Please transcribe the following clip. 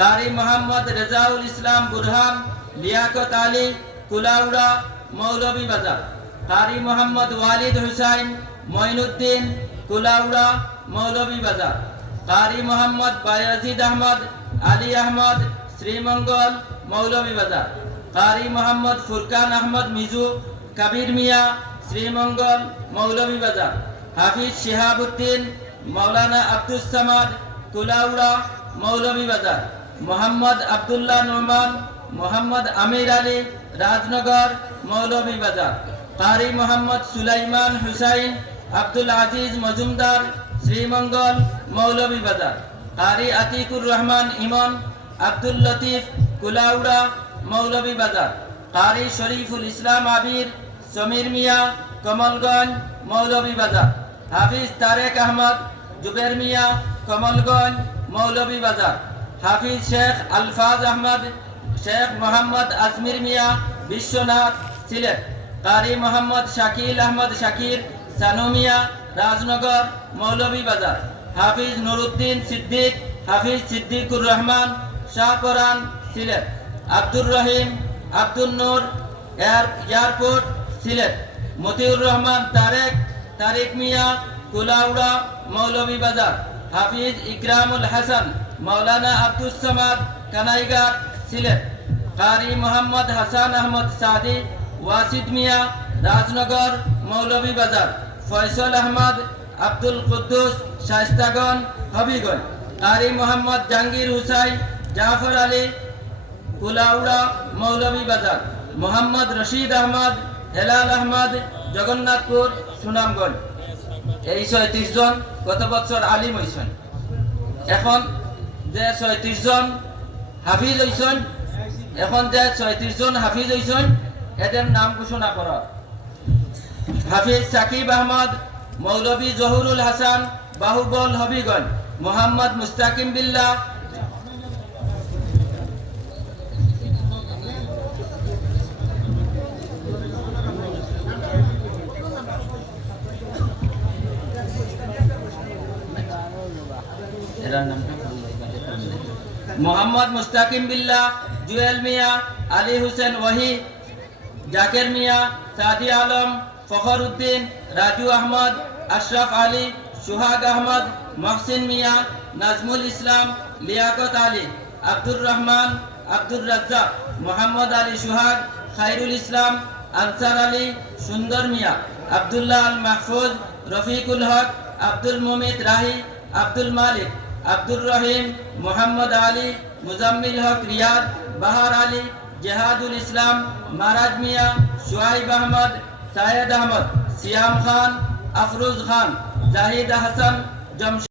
কারি মোহাম্মদ রেজাউল ইসলাম বুরহান লিয়াকত আলী কুলাউড়া মৌলভীবাজার। কারি মোহাম্মদ ওয়ালিদ হুসাইন মঈনুদ্দিন কুলাউড়া মৌলভীবাজার। কারি মোহাম্মদ বায়াজিদ আহমদ আলী আহমদ শ্রীমঙ্গল মৌলভীবাজার। কারি মোহাম্মদ ফুরকান আহমদ মিজু কাবির মিয়া শ্রীমঙ্গল মৌলভীবাজার। হাফিজ শিহাবুদ্দিন মৌলানা আব্দুস সামাদ কুলাউড়া মৌলভীবাজার। মোহাম্মদ আব্দুল্লাহ নোমান মোহাম্মদ আমির আলী রাজনগর মৌলভীবাজার। কারি মোহাম্মদ সুলাইমান হুসাইন আব্দুল আজিজ মজুমদার শ্রীমঙ্গল মৌলভীবাজার। কারি আতিকুর রহমান ইমন আব্দুল লতিফ কুলাউড়া মৌলভীবাজার। কারি শরীফুল ইসলাম আবির সমীর মিয়া কমলগঞ্জ মৌলভীবাজার। হাফিজ তারেক আহমদ জুবের মিয়া কমলগঞ্জ মৌলভীবাজার। হাফিজ শেখ আলফাজ আহমদ শেখ মোহাম্মদ আজমির মিয়া বিশ্বনাথ সিলেট। কারি মোহাম্মদ শাকিল আহমদ শাকির সানুমিয়া রাজনগর মৌলভীবাজার। হাফিজ নুরুদ্দিন সিদ্দিক হাফিজ সিদ্দিকুর রহমান শাহপরান সিলেট। আব্দুর রহিম আব্দুল নূর airport Sylhet. Motiur Rahman Tarique মিয়া কুলাউড়া মৌলভীবাজার। হাফিজ ইকরামুল হাসান মৌলানা আব্দুস সামাদ কানাইঘাট সিলেট। কারি মোহাম্মদ হাসান আহমদ সাদি Wasit মিয়া রাজনগর মৌলভীবাজার। ফয়সল আহমদ আব্দুল কুদ্দুস শায়েস্তাগঞ্জ হবিগঞ্জ। কারি মোহাম্মদ জাহাঙ্গীর হুসাইন জাফর আলী কুলাউড়া মৌলভীবাজার। মোহাম্মদ রশিদ আহমদ হেলাল আহমদ জগন্নাথপুর সুনামগঞ্জ। এই ৩৬ জন গত বছর আলিম হয়েছেন। এখন যে ৩৬ জন হাফিজ হয়েছেন এখন যে ৩৬ জন হাফিজ হয়েছেন এদের নাম ঘোষণা করা। হাফিজ সাকিব আহমদ মৌলভী জহুরুল হাসান বাহুবল হবিগঞ্জ। মোহাম্মদ মুস্তাকিম বিল্লাহ মোহাম্মদ মুস্তাকিম বিল্লাহ জুয়েল মিয়া আলী হুসেন ওয়াহি জাকের মিয়া সাদি আলম ফখর উদ্দিন রাজু আহমদ আশরাফ আলী সুহাগ আহমদ মহসিন মিয়া নাজমুল ইসলাম লিয়াকত আলী আব্দুর রহমান আব্দুর রাজ্জাক মোহাম্মদ আলী সুহাগ খায়রুল ইসলাম আনসার আলী সুন্দর মিয়া আব্দুল্লাহ আল মাহফুজ রফিকুল হক আব্দুল মুমিত রাহি আব্দুল মালিক আব্দুর রহিম মোহাম্মদ আলী মুজাম্মিল হক রিয়াদ বাহার আলী জেহাদুল ইসলাম মারাজ মিয়া শুআইব আহমদ সায়েদ আহমদ সিয়াম খান আফরোজ খান জাহিদ হাসান জমশেদ।